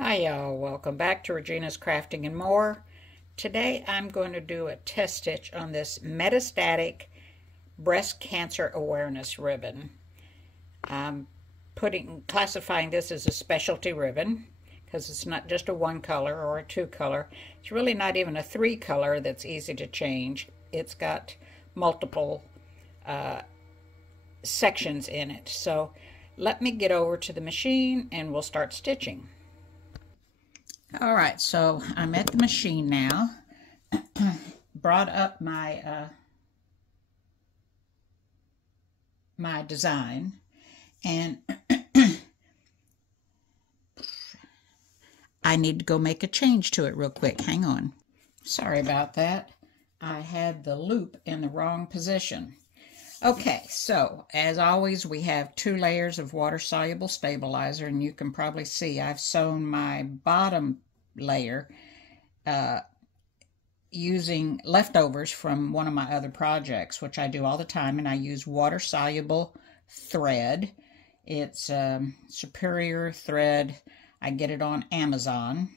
Hi y'all, welcome back to Regina's Crafting and More. Today I'm going to do a test stitch on this Metastatic Breast Cancer Awareness ribbon. I'm classifying this as a specialty ribbon because it's not just a one color or a two color. It's really not even a three color that's easy to change. It's got multiple sections in it. So let me get over to the machine and we'll start stitching. All right, so I'm at the machine now. Brought up my my design, and I need to go make a change to it real quick. Hang on. Sorry about that. I had the loop in the wrong position. Okay, so as always, we have 2 layers of water-soluble stabilizer, and you can probably see I've sewn my bottom layer using leftovers from one of my other projects, which I do all the time, and I use water-soluble thread. It's Superior thread. I get it on Amazon,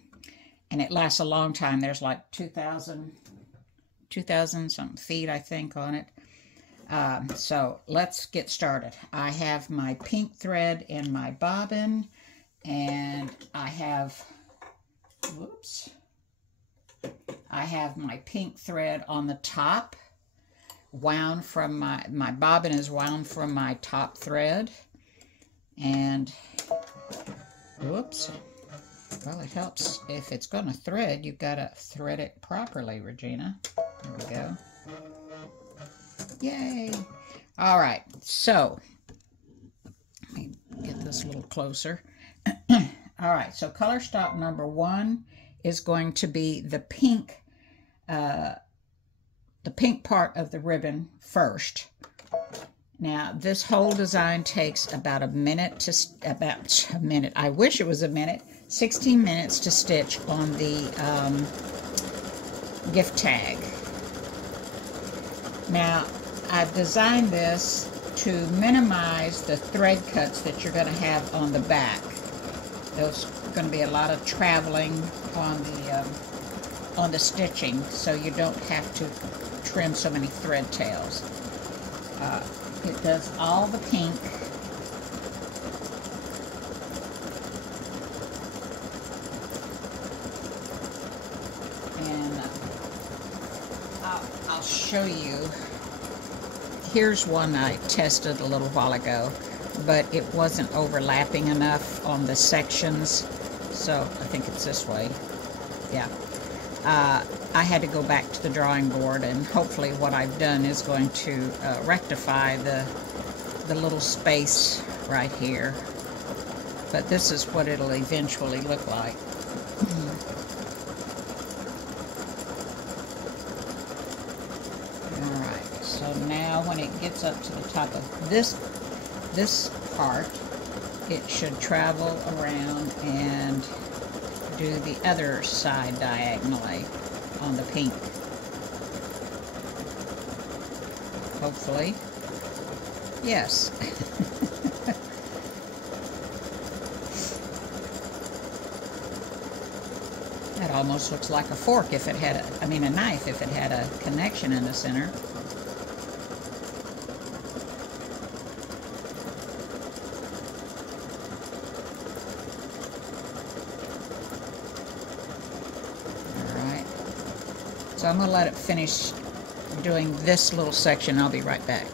and it lasts a long time. There's like 2,000 something feet, I think, on it. So let's get started. I have my pink thread in my bobbin, and I have my pink thread on the top, wound from my bobbin is wound from my top thread, and well, it helps if it's going to thread, you've got to thread it properly, Regina. There we go. Yay! All right, so let me get this a little closer. All right, so color stop number 1 is going to be the pink part of the ribbon first. Now, this whole design takes about a minute I wish it was a minute, 16 minutes to stitch on the gift tag. Now, I've designed this to minimize the thread cuts that you're going to have on the back. There's going to be a lot of traveling on the stitching, so you don't have to trim so many thread tails. It does all the pink. And I'll show you. Here's one I tested a little while ago, but it wasn't overlapping enough on the sections, so I think it's this way. Yeah. I had to go back to the drawing board, and hopefully what I've done is going to rectify the little space right here. But this is what it'll eventually look like. Alright, so now when it gets up to the top of this part, it should travel around and do the other side diagonally on the pink. Hopefully. Yes. That almost looks like a fork if it had a knife if it had a connection in the center. So I'm going to let it finish doing this little section. I'll be right back.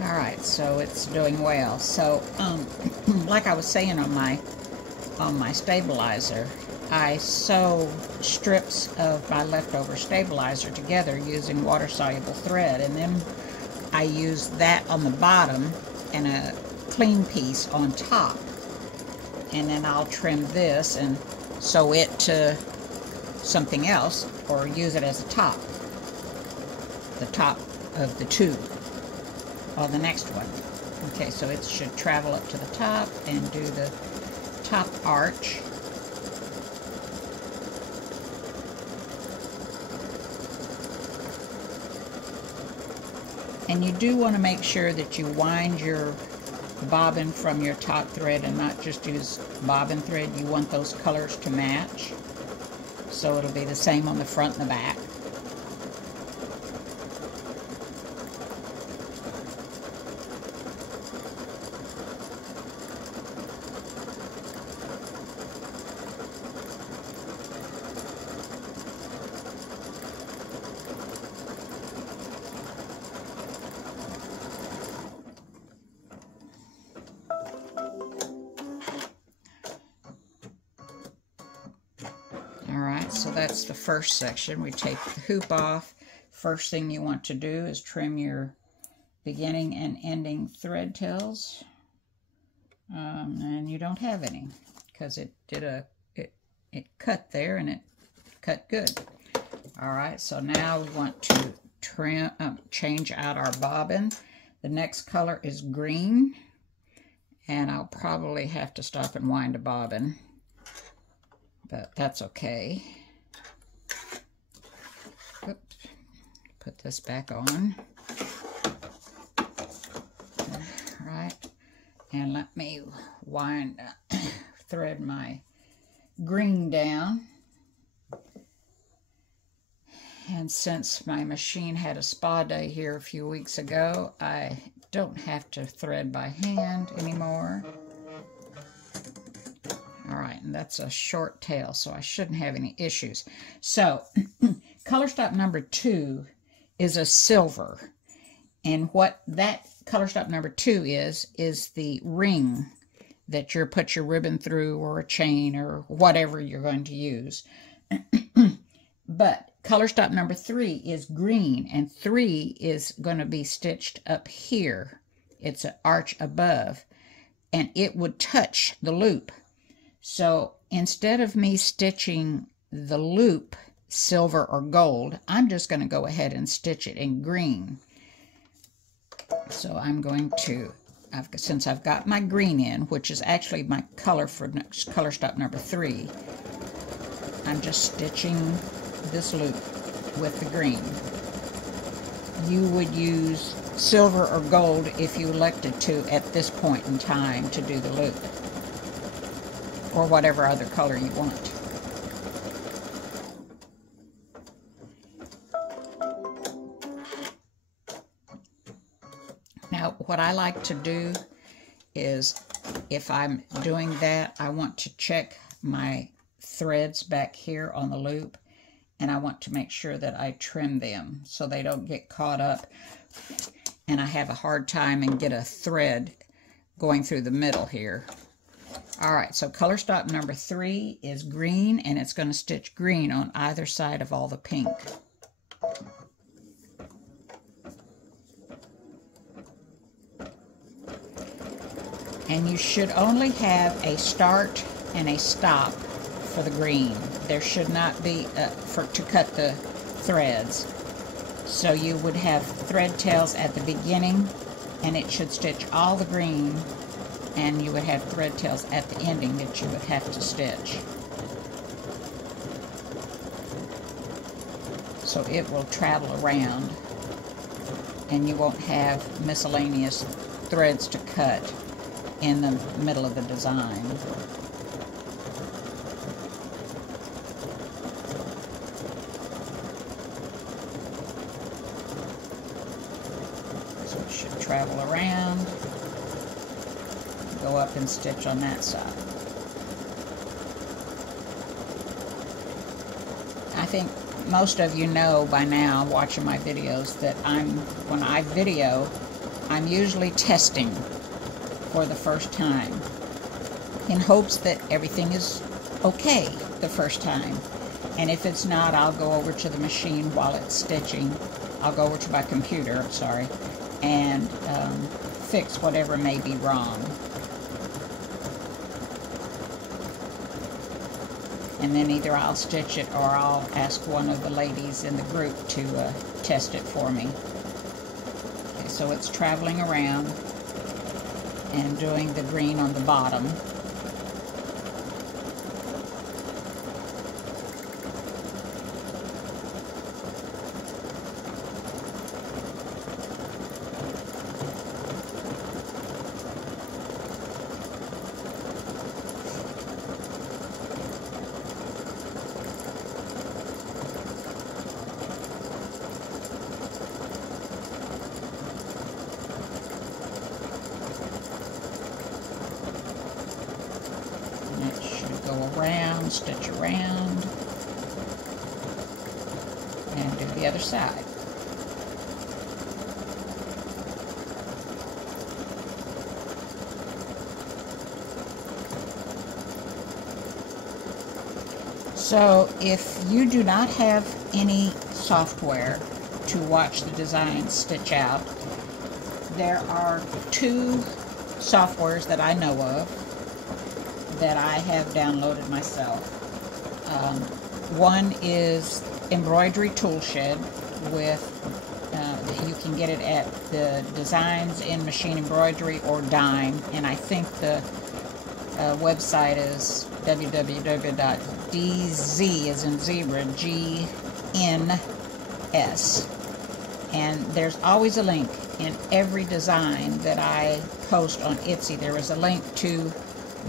All right, so it's doing well. So, like I was saying on my stabilizer, I sew strips of my leftover stabilizer together using water-soluble thread, and then I use that on the bottom and a clean piece on top, and then I'll trim this and sew it to something else, or use it as a top, the top of the tube on the next one. Okay, so it should travel up to the top and do the top arch. And you do want to make sure that you wind your bobbin from your top thread and not just use bobbin thread. You want those colors to match. So it'll be the same on the front and the back. Alright, so that's the first section. We take the hoop off. First thing you want to do is trim your beginning and ending thread tails. And you don't have any because it cut there and it cut good. Alright, so now we want to change out our bobbin. The next color is green, and I'll probably have to stop and wind a bobbin, but that's okay. Oops. Put this back on. Right, and let me thread my green down. And since my machine had a spa day here a few weeks ago, I don't have to thread by hand anymore. Alright, and that's a short tail, so I shouldn't have any issues. So, color stop number 2 is a silver. And what that color stop number 2 is the ring that you put your ribbon through, or a chain, or whatever you're going to use. But color stop number 3 is green, and 3 is going to be stitched up here. It's an arch above, and it would touch the loop. So instead of me stitching the loop silver or gold, I'm just going to go ahead and stitch it in green. So I'm going to, since I've got my green in, which is actually my color for color stop number 3, I'm just stitching this loop with the green. You would use silver or gold if you elected to at this point in time to do the loop, or whatever other color you want. Now, what I like to do is, if I'm doing that, I want to check my threads back here on the loop, and I want to make sure that I trim them so they don't get caught up and I have a hard time and get a thread going through the middle here. Alright, so color stop number 3 is green, and it's going to stitch green on either side of all the pink. And you should only have a start and a stop for the green. There should not be to cut the threads. So you would have thread tails at the beginning, and it should stitch all the green, and you would have thread tails at the ending that you would have to stitch. So it will travel around, and you won't have miscellaneous threads to cut in the middle of the design. So it should travel around, go up and stitch on that side. I think most of you know by now, watching my videos, that when I video, I'm usually testing for the first time, in hopes that everything is okay the first time. And if it's not, I'll go over to the machine while it's stitching. I'll go over to my computer, sorry, and fix whatever may be wrong. And then either I'll stitch it, or I'll ask one of the ladies in the group to test it for me. Okay, so it's traveling around and doing the green on the bottom. go around, stitch around, and do the other side. So if you do not have any software to watch the design stitch out, there are two softwares that I know of that I have downloaded myself. One is Embroidery Toolshed with, you can get it at the Designs in Machine Embroidery or Dime, and I think the website is www.dz as in zebra, GNS. And there's always a link in every design that I post on Etsy. There is a link to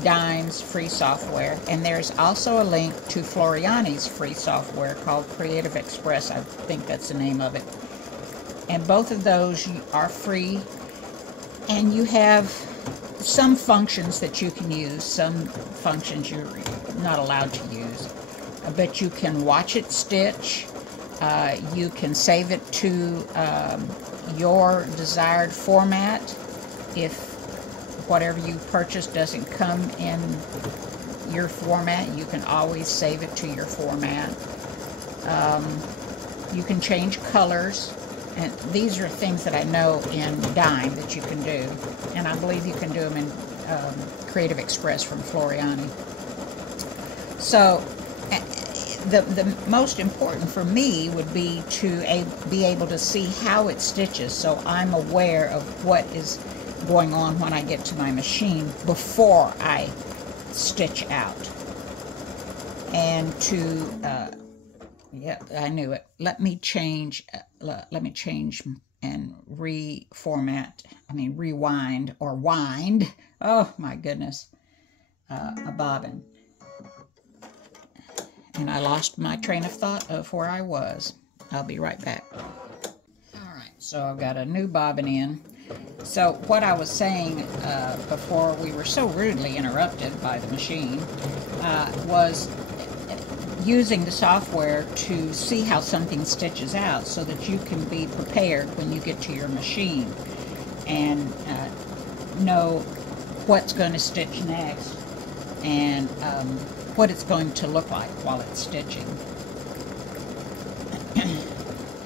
Dime's free software, and there's also a link to Floriani's free software called Creative Express. I think that's the name of it. And both of those are free, and you have some functions that you can use, some functions you're not allowed to use. But you can watch it stitch. You can save it to your desired format. If whatever you purchase doesn't come in your format, you can always save it to your format. You can change colors, and these are things that I know in Dime that you can do, and I believe you can do them in Creative Express from Floriani. So the most important for me would be to be able to see how it stitches, so I'm aware of what is going on when I get to my machine before I stitch out. And to yeah, I knew it. Let me change and rewind or wind. Oh my goodness, a bobbin. And I lost my train of thought of where I was. I'll be right back. All right, so I've got a new bobbin in. So what I was saying before we were so rudely interrupted by the machine was using the software to see how something stitches out so that you can be prepared when you get to your machine and know what's going to stitch next and what it's going to look like while it's stitching.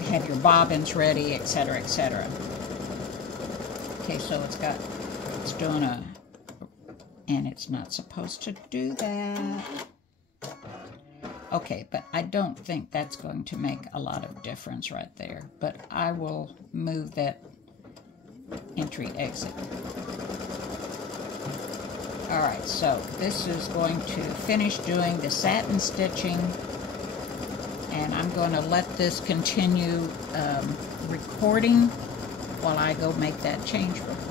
Have your bobbins ready, etc., etc. Okay, so it's doing and it's not supposed to do that. Okay, but I don't think that's going to make a lot of difference right there. But I will move that entry exit. Alright, so this is going to finish doing the satin stitching, and I'm going to let this continue recording while I go make that change real quick.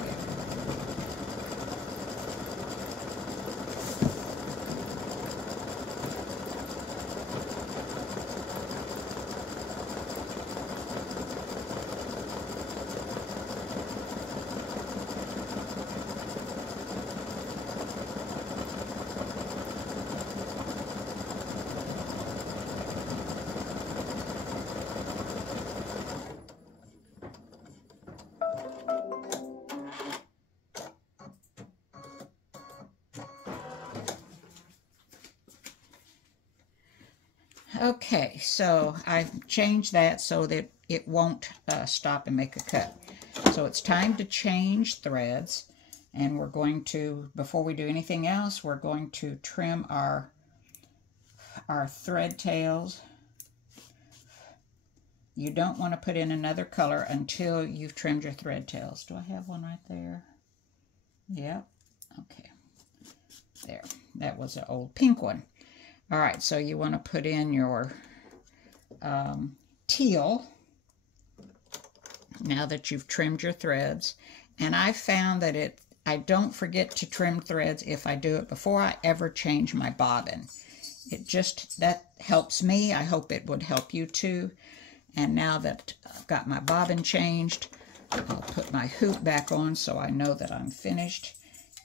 Okay, so I've changed that so that it won't stop and make a cut. So it's time to change threads, and we're going to, before we do anything else, we're going to trim our thread tails. You don't want to put in another color until you've trimmed your thread tails. Do I have one right there? Yep. Okay. There. That was an old pink one. All right, so you want to put in your teal now that you've trimmed your threads. And I found that I don't forget to trim threads if I do it before I ever change my bobbin. That helps me. I hope it would help you too. And now that I've got my bobbin changed, I'll put my hoop back on so I know that I'm finished,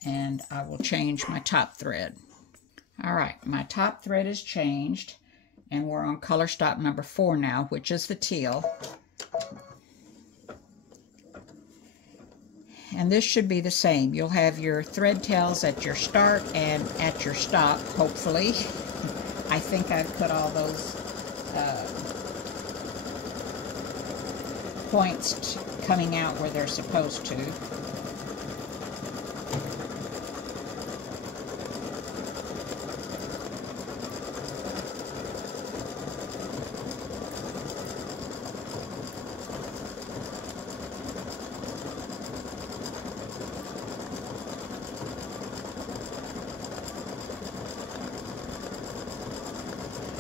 and I will change my top thread. All right, my top thread is changed, and we're on color stop number 4 now, which is the teal. And this should be the same. You'll have your thread tails at your start and at your stop, hopefully. I think I've put all those points coming out where they're supposed to.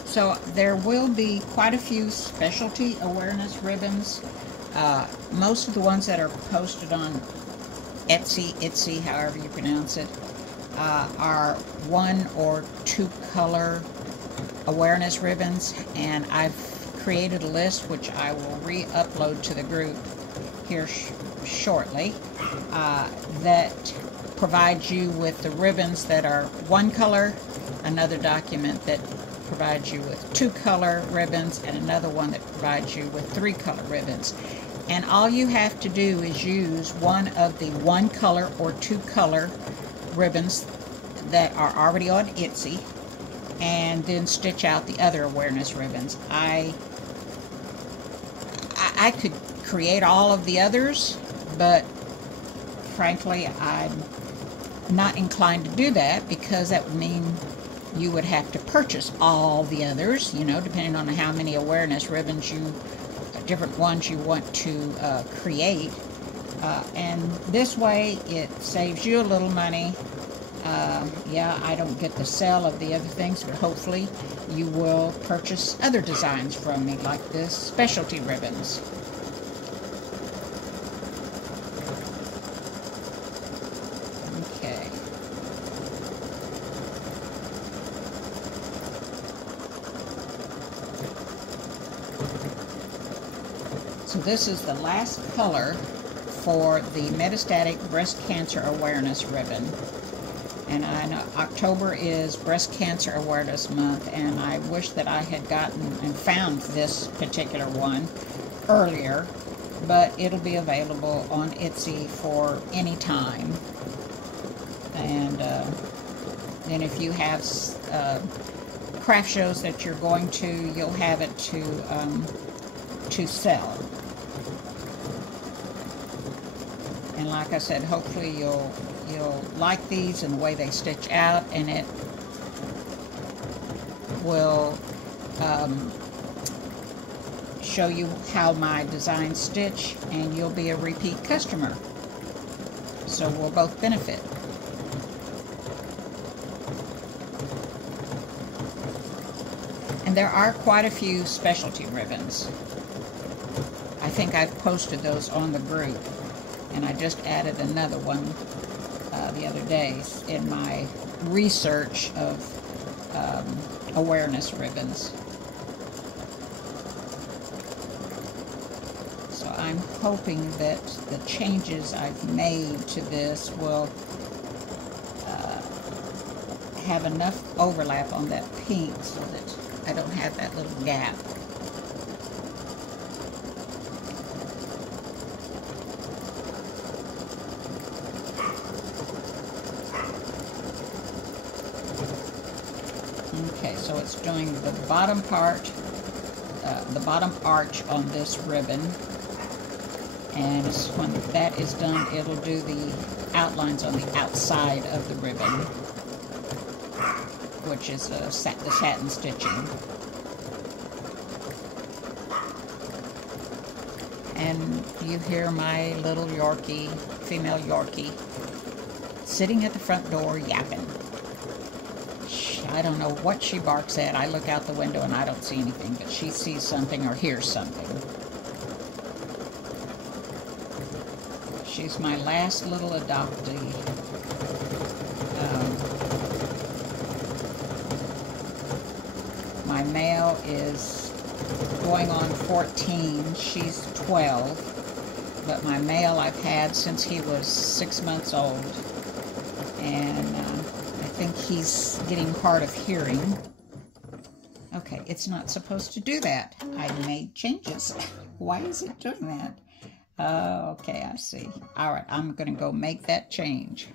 So there will be quite a few specialty awareness ribbons. Most of the ones that are posted on Etsy, however you pronounce it, are 1 or 2 color awareness ribbons, and I've created a list which I will re-upload to the group here shortly, that provides you with the ribbons that are 1 color, another document that provides you with 2 color ribbons, and another one that provides you with 3 color ribbons. And all you have to do is use one of the 1 color or 2 color ribbons that are already on Etsy, and then stitch out the other awareness ribbons. I could create all of the others, but frankly I'm not inclined to do that, because that would mean you would have to purchase all the others, you know, depending on how many awareness ribbons different ones you want to create. And this way it saves you a little money. Yeah, I don't get the sale of the other things, but hopefully you will purchase other designs from me, like this specialty ribbons. Okay. So this is the last color for the Metastatic Breast Cancer Awareness Ribbon. And I know October is Breast Cancer Awareness Month, and I wish that I had gotten and found this particular one earlier, but it'll be available on Etsy for any time. And then if you have craft shows that you're going to, you'll have it to sell. And like I said, hopefully you'll like these and the way they stitch out, and it will show you how my designs stitch, and you'll be a repeat customer. So we'll both benefit. And there are quite a few specialty ribbons. I think I've posted those on the group, and I just added another one the other day in my research of awareness ribbons. So I'm hoping that the changes I've made to this will have enough overlap on that pink so that I don't have that little gap. Okay, so it's doing the bottom part, the bottom arch on this ribbon, and when that is done, it'll do the outlines on the outside of the ribbon, which is the satin stitching. And you hear my little Yorkie, female Yorkie, sitting at the front door yapping. I don't know what she barks at. I look out the window and I don't see anything, but she sees something or hears something. She's my last little adoptee. My male is going on 14. She's 12. But my male I've had since he was 6 months old. And I think he's getting hard of hearing. Okay, it's not supposed to do that. I made changes. Why is it doing that? Okay, I see. All right, I'm going to go make that change.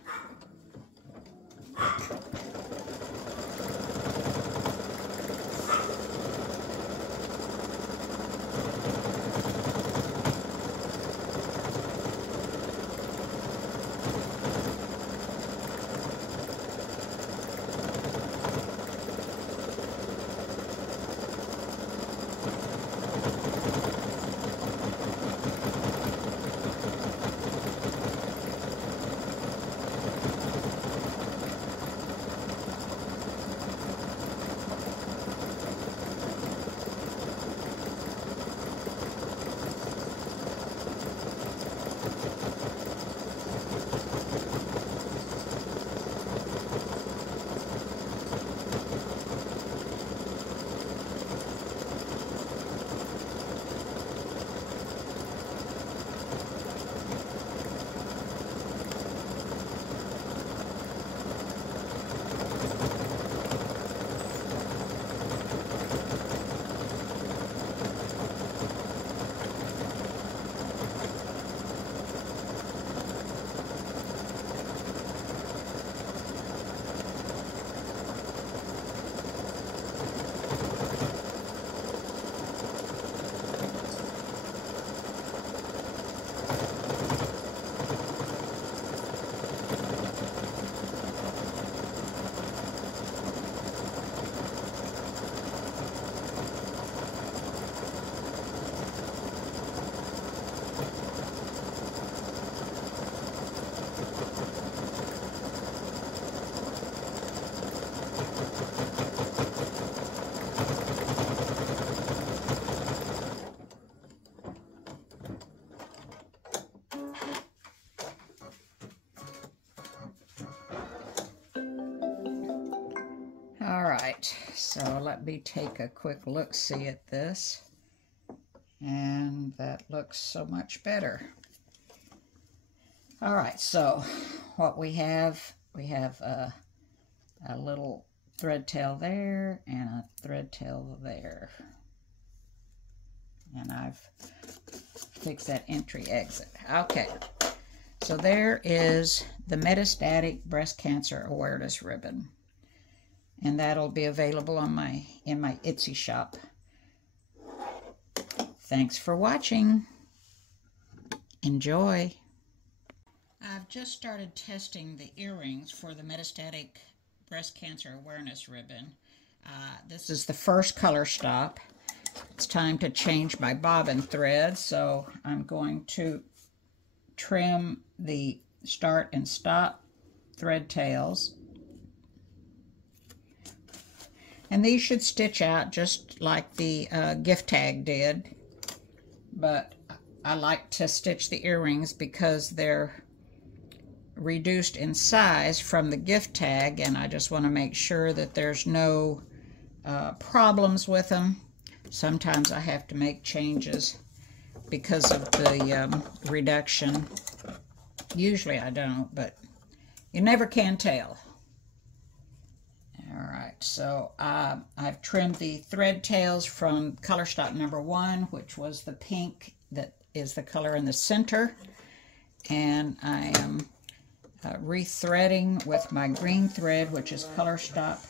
Alright, so let me take a quick look-see at this, and that looks so much better. Alright, so what we have a little thread tail there and a thread tail there. And I've fixed that entry exit. Okay, so there is the Metastatic Breast Cancer Awareness Ribbon. And that'll be available on in my Etsy shop. Thanks for watching. Enjoy. I've just started testing the earrings for the Metastatic Breast Cancer Awareness Ribbon. This is the first color stop. It's time to change my bobbin thread, so I'm going to trim the start and stop thread tails. And these should stitch out just like the gift tag did. But I like to stitch the earrings because they're reduced in size from the gift tag, and I just want to make sure that there's no problems with them. Sometimes I have to make changes because of the reduction. Usually I don't, but you never can tell. Alright, so I've trimmed the thread tails from color stop number 1, which was the pink that is the color in the center. And I am rethreading with my green thread, which is color stop,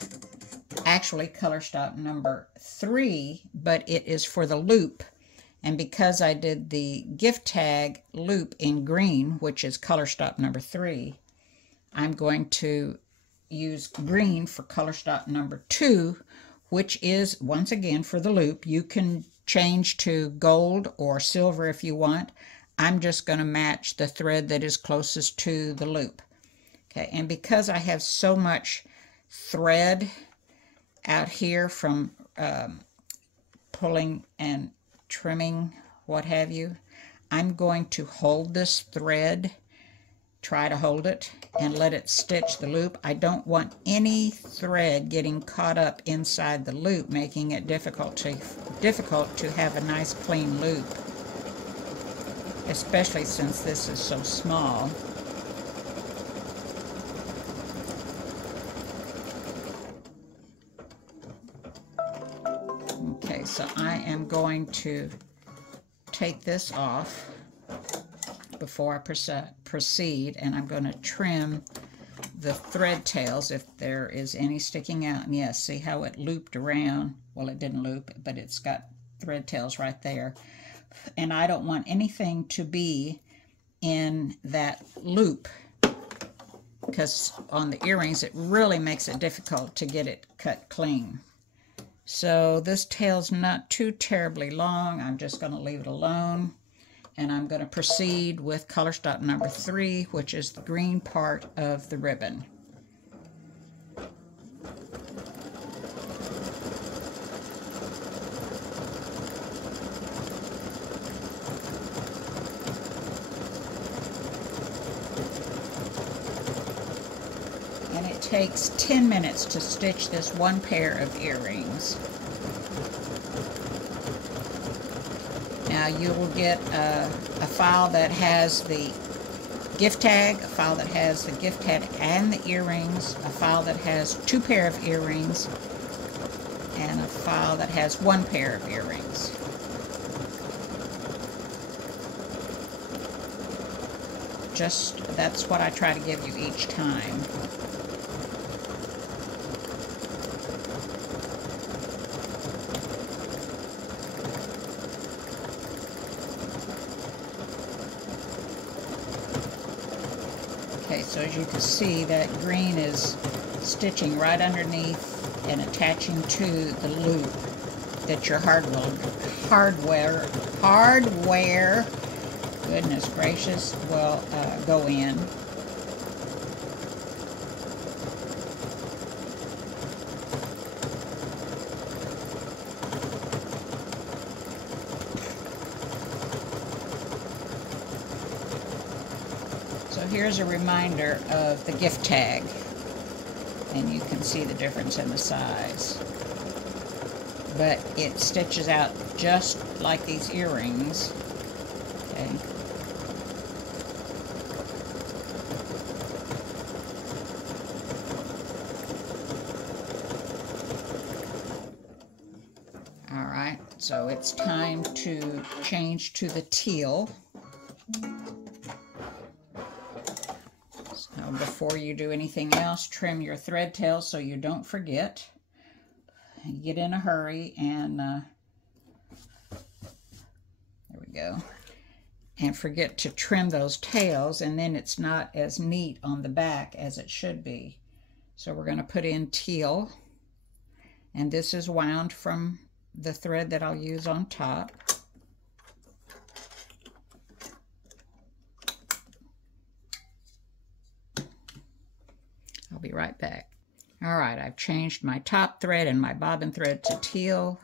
actually color stop number 3, but it is for the loop. And because I did the gift tag loop in green, which is color stop number 3, I'm going to use green for color stop number 2, which is once again for the loop. You can change to gold or silver if you want. I'm just going to match the thread that is closest to the loop. Okay, and because I have so much thread out here from pulling and trimming, what have you, I'm going to hold this thread, try to hold it, and let it stitch the loop. I don't want any thread getting caught up inside the loop, making it difficult to have a nice clean loop, especially since this is so small. Okay, so I am going to take this off before I proceed, and I'm going to trim the thread tails if there is any sticking out. And yes, see how it looped around? Well, it didn't loop, but it's got thread tails right there. And I don't want anything to be in that loop, because on the earrings it really makes it difficult to get it cut clean. So this tail's not too terribly long. I'm just going to leave it alone. And I'm going to proceed with color stop number 3, which is the green part of the ribbon. And it takes 10 minutes to stitch this one pair of earrings. Now you will get a file that has the gift tag, a file that has the gift tag and the earrings, a file that has 2 pair of earrings, and a file that has 1 pair of earrings. That's what I try to give you each time. Okay, so as you can see, that green is stitching right underneath and attaching to the loop that your hardware, goodness gracious, will go in. So here's a reminder of the gift tag, and you can see the difference in the size. But it stitches out just like these earrings. Okay. All right, so it's time to change to the teal. So before you do anything else, trim your thread tails so you don't forget. Get in a hurry, and there we go. And forget to trim those tails, and then it's not as neat on the back as it should be. So we're going to put in teal, and this is wound from the thread that I'll use on top. I'll be right back. All right, I've changed my top thread and my bobbin thread to teal,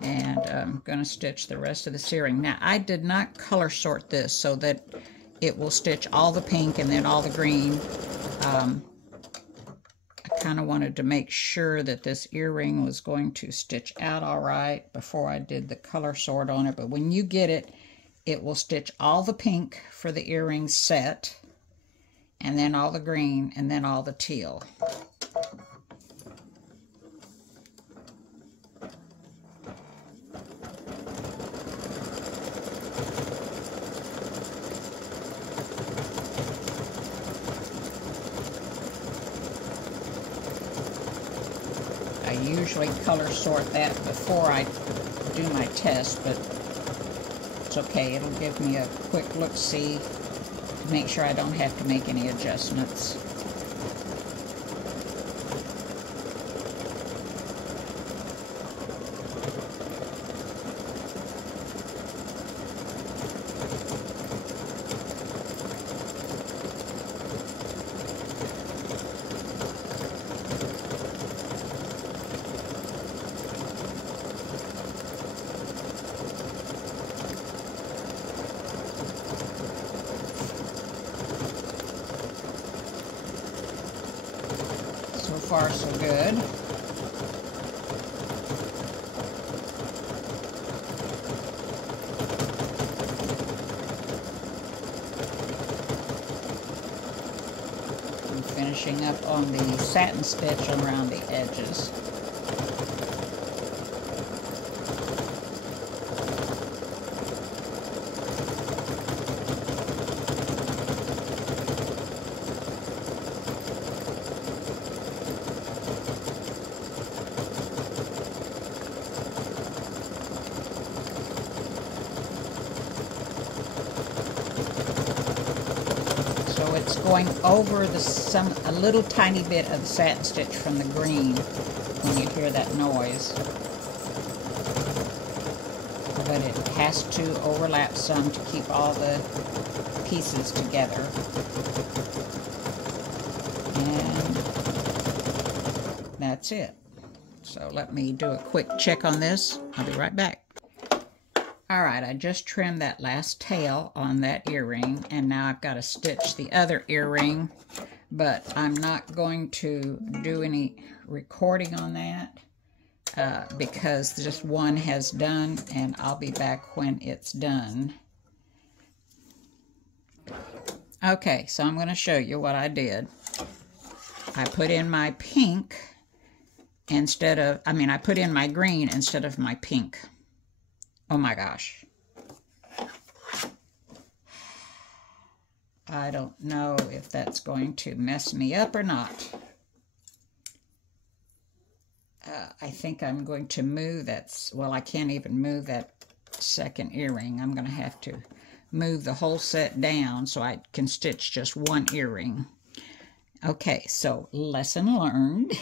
and I'm going to stitch the rest of the earring. Now, I did not color sort this so that it will stitch all the pink and then all the green. I kind of wanted to make sure that this earring was going to stitch out all right before I did the color sort on it. But when you get it, it will stitch all the pink for the earring set, and then all the green, and then all the teal. I usually color sort that before I do my test, but it's okay. It'll give me a quick look-see to make sure I don't have to make any adjustments. So far, so good. I'm finishing up on the satin stitch around the edges. going over a little tiny bit of the satin stitch from the green when you hear that noise. But it has to overlap some to keep all the pieces together. And that's it. So let me do a quick check on this. I'll be right back. Alright, I just trimmed that last tail on that earring, and now I've got to stitch the other earring, but I'm not going to do any recording on that because just one has done, and I'll be back when it's done. Okay, so I'm going to show you what I did. I put in my pink instead of, I put in my green instead of my pink. Oh my gosh. I don't know if that's going to mess me up or not. I think I'm going to move that, well, I can't even move that second earring. I'm going to have to move the whole set down so I can stitch just one earring. Okay, so lesson learned.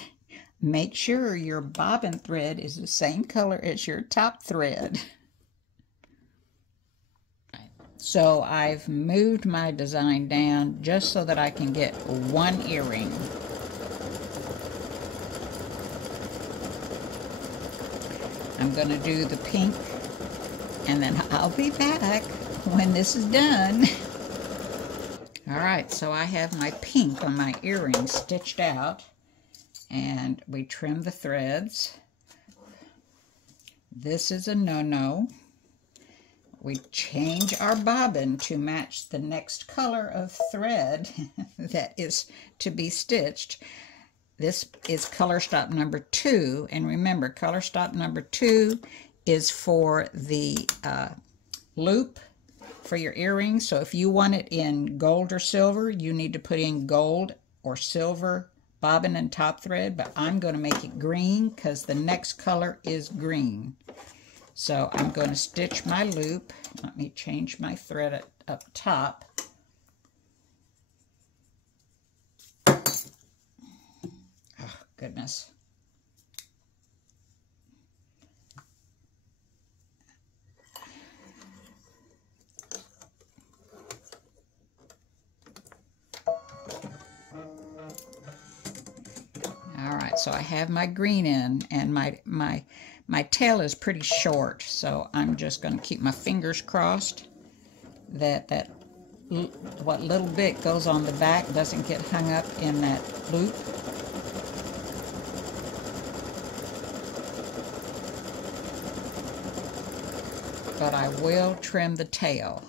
Make sure your bobbin thread is the same color as your top thread. So I've moved my design down just so that I can get one earring. I'm going to do the pink, and then I'll be back when this is done. Alright, so I have my pink on my earring stitched out, and we trim the threads. This is a no-no. We change our bobbin to match the next color of thread that is to be stitched. This is color stop number 2, and remember, color stop number 2 is for the loop for your earring. So if you want it in gold or silver, you need to put in gold or silver bobbin and top thread, but I'm going to make it green because the next color is green. So I'm going to stitch my loop. Let me change my thread up top. Oh, goodness. All right, so I have my green in, and my tail is pretty short, so I'm just going to keep my fingers crossed that what little bit goes on the back doesn't get hung up in that loop. But I will trim the tail.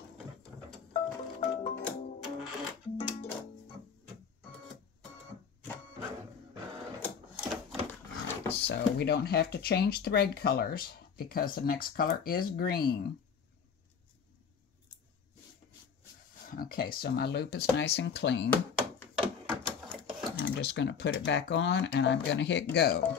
So we don't have to change thread colors because the next color is green. Okay, so my loop is nice and clean. I'm just going to put it back on, and I'm going to hit go.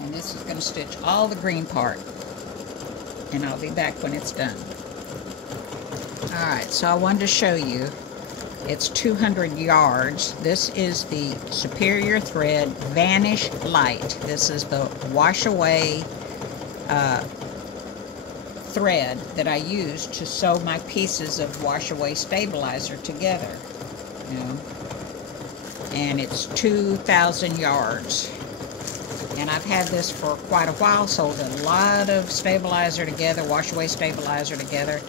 And this is going to stitch all the green part, and I'll be back when it's done. Alright, so I wanted to show you, it's 200 yards. This is the Superior Thread Vanish Light. This is the wash away thread that I use to sew my pieces of wash away stabilizer together. You know? And it's 2,000 yards. And I've had this for quite a while, sold a lot of stabilizer together, wash away stabilizer together.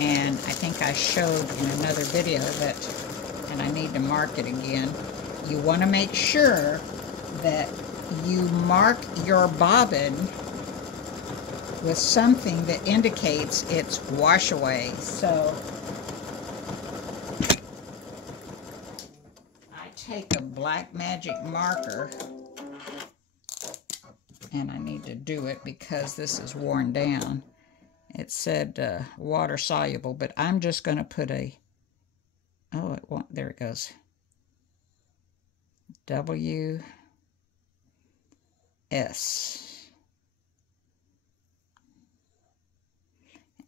And I think I showed in another video that, and I need to mark it again, you want to make sure that you mark your bobbin with something that indicates it's wash away. So I take a black magic marker, and I need to do it because this is worn down. It said water soluble, but I'm just going to put a, oh, it won't, there it goes. WS.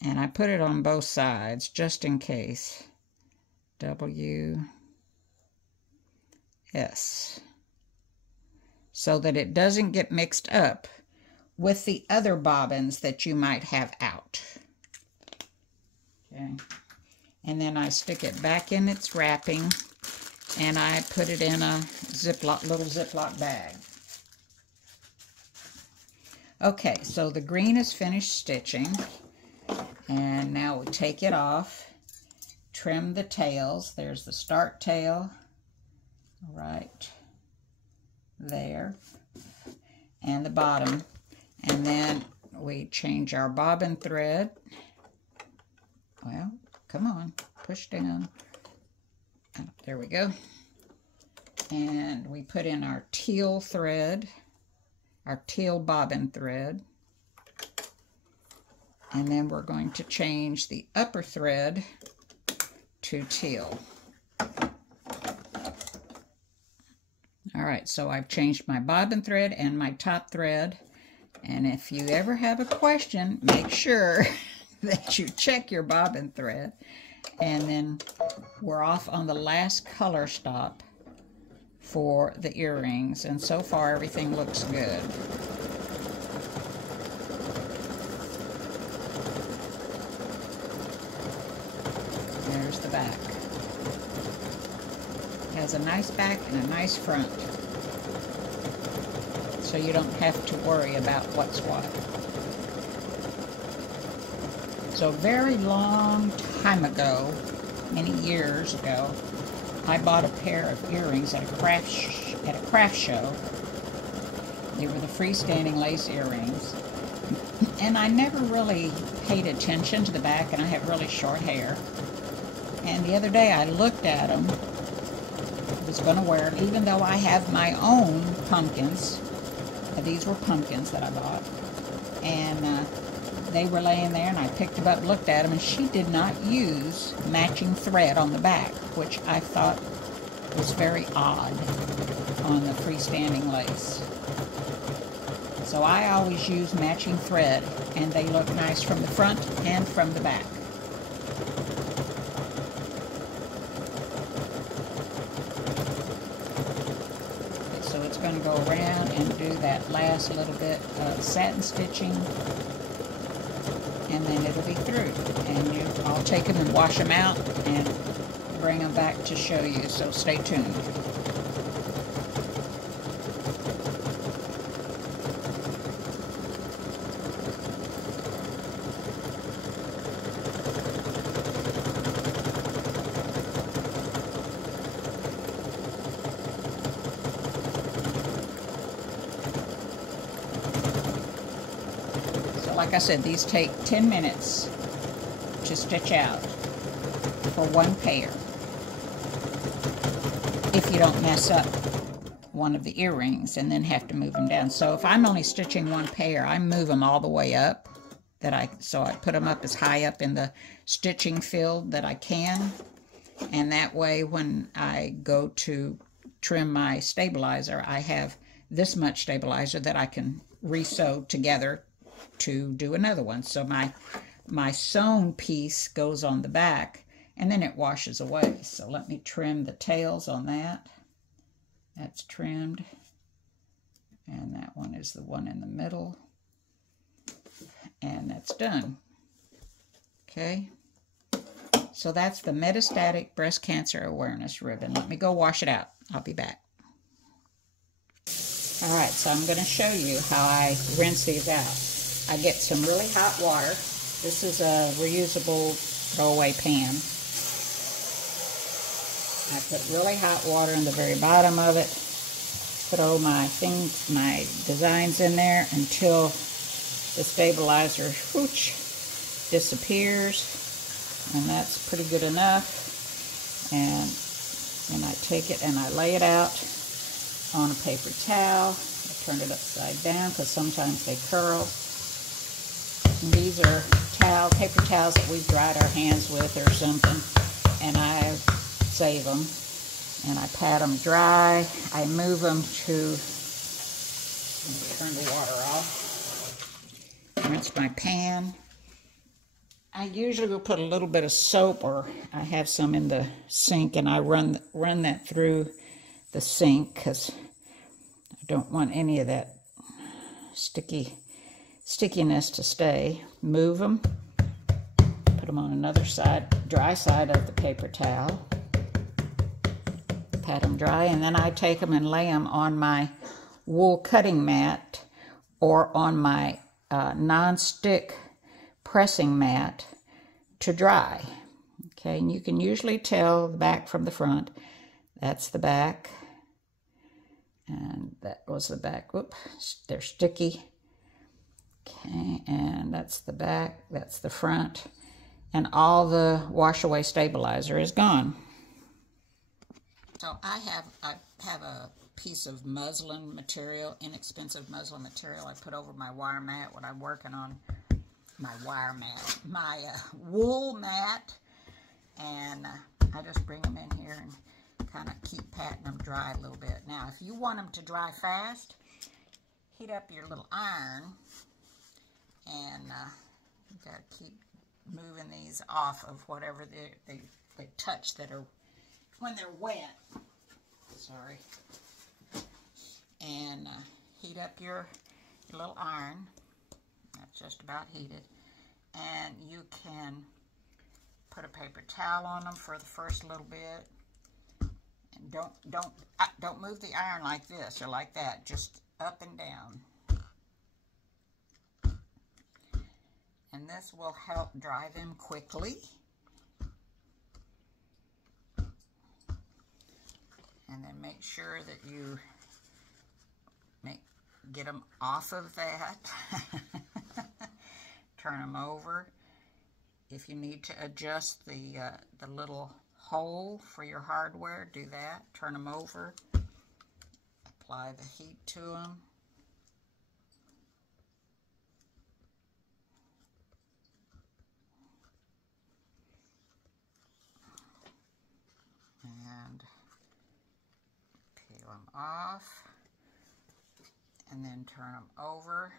And I put it on both sides just in case. W, S. So that it doesn't get mixed up with the other bobbins that you might have out. Okay. And then I stick it back in its wrapping, and I put it in a little Ziploc bag. Okay, so the green is finished stitching, and now we take it off, trim the tails. There's the start tail right there, and the bottom. And then we change our bobbin thread. Well, come on, push down. There we go. And we put in our teal thread, our teal bobbin thread. And then we're going to change the upper thread to teal. All right, so I've changed my bobbin thread and my top thread. And if you ever have a question, make sure that you check your bobbin thread. And then we're off on the last color stop for the earrings. And so far, everything looks good. There's the back. It has a nice back and a nice front. So you don't have to worry about what's what. So a very long time ago, many years ago, I bought a pair of earrings at a craft show. They were the freestanding lace earrings. And I never really paid attention to the back, and I have really short hair. And the other day I looked at them. I was going to wear them, even though I have my own pumpkins. These were pumpkins that I bought, and they were laying there, and I picked them up, looked at them, and she did not use matching thread on the back, which I thought was very odd on the freestanding lace. So I always use matching thread, and they look nice from the front and from the back. So it's going to go around and do that last little bit of satin stitching, and then it'll be through. And I'll take them and wash them out and bring them back to show you, so stay tuned. Like I said, these take 10 minutes to stitch out for one pair if you don't mess up one of the earrings and then have to move them down. So if I'm only stitching one pair, I move them all the way up, so I put them up as high up in the stitching field that I can, and that way when I go to trim my stabilizer, I have this much stabilizer that I can re-sew together to do another one. So my sewn piece goes on the back, and then it washes away. So let me trim the tails on that. That's trimmed, and that one is the one in the middle, and that's done. Okay, so that's the Metastatic Breast Cancer Awareness ribbon. Let me go wash it out. I'll be back. All right, so I'm going to show you how I rinse these out. I get some really hot water. This is a reusable throwaway pan. I put really hot water in the very bottom of it. Put all my things, my designs in there until the stabilizer whoosh, disappears. And that's pretty good enough. And then I take it and I lay it out on a paper towel. I turn it upside down because sometimes they curl. And these are paper towels that we've dried our hands with or something, and I save them, and I pat them dry. I move them to, turn the water off, rinse my pan, I usually will put a little bit of soap, or I have some in the sink, and I run that through the sink because I don't want any of that stickiness to stay. Move them, put them on another side, dry side of the paper towel, pat them dry, and then I take them and lay them on my wool cutting mat or on my non-stick pressing mat to dry. Okay, and you can usually tell the back from the front. That's the back, and that was the back. Whoops, they're sticky. Okay, and that's the back, that's the front, and all the wash away stabilizer is gone. So I have a piece of muslin material, inexpensive muslin material I put over my wire mat when I'm working on my wool mat, and I just bring them in here and kind of keep patting them dry a little bit. Now, if you want them to dry fast, heat up your little iron, and you got to keep moving these off of whatever they touch that are when they're wet. Sorry. And heat up your little iron. That's just about heated. And you can put a paper towel on them for the first little bit. And don't move the iron like this or like that. Just up and down. And this will help dry them quickly. And then make sure that you get them off of that. Turn them over. If you need to adjust the little hole for your hardware, do that. Turn them over. Apply the heat to them. And peel them off. And then turn them over,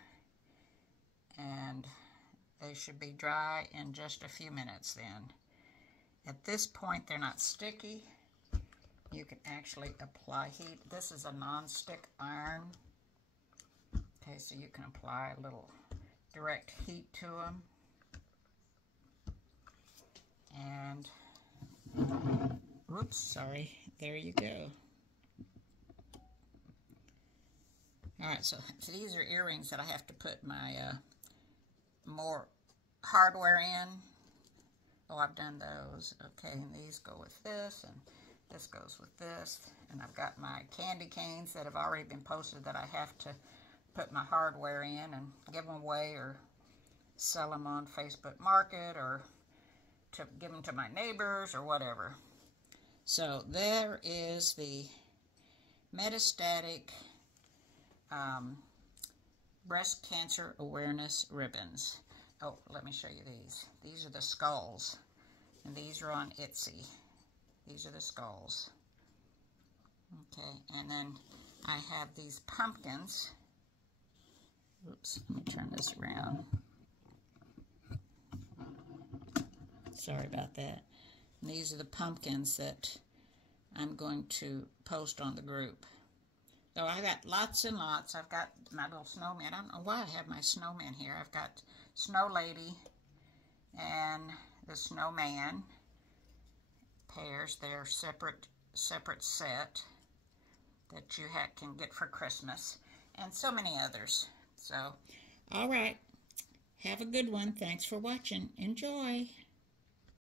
and they should be dry in just a few minutes then. At this point, they're not sticky. You can actually apply heat. This is a non-stick iron. Okay, so you can apply a little direct heat to them. And, whoops, sorry, there you go. Alright, so these are earrings that I have to put my more hardware in. Oh, I've done those. Okay, and these go with this, and this goes with this. And I've got my candy canes that have already been posted that I have to put my hardware in and give them away or sell them on Facebook Market or to give them to my neighbors or whatever. So there is the Metastatic breast cancer awareness ribbons. Oh, let me show you these. These are the skulls, and these are on Etsy. These are the skulls. Okay, and then I have these pumpkins. Oops, let me turn this around. Sorry about that. And these are the pumpkins that I'm going to post on the group. So I got lots and lots. I've got my little snowman. I don't know why I have my snowman here. I've got Snow Lady and the Snowman pairs. They're separate set that you can get for Christmas, and so many others. So, all right. Have a good one. Thanks for watching. Enjoy.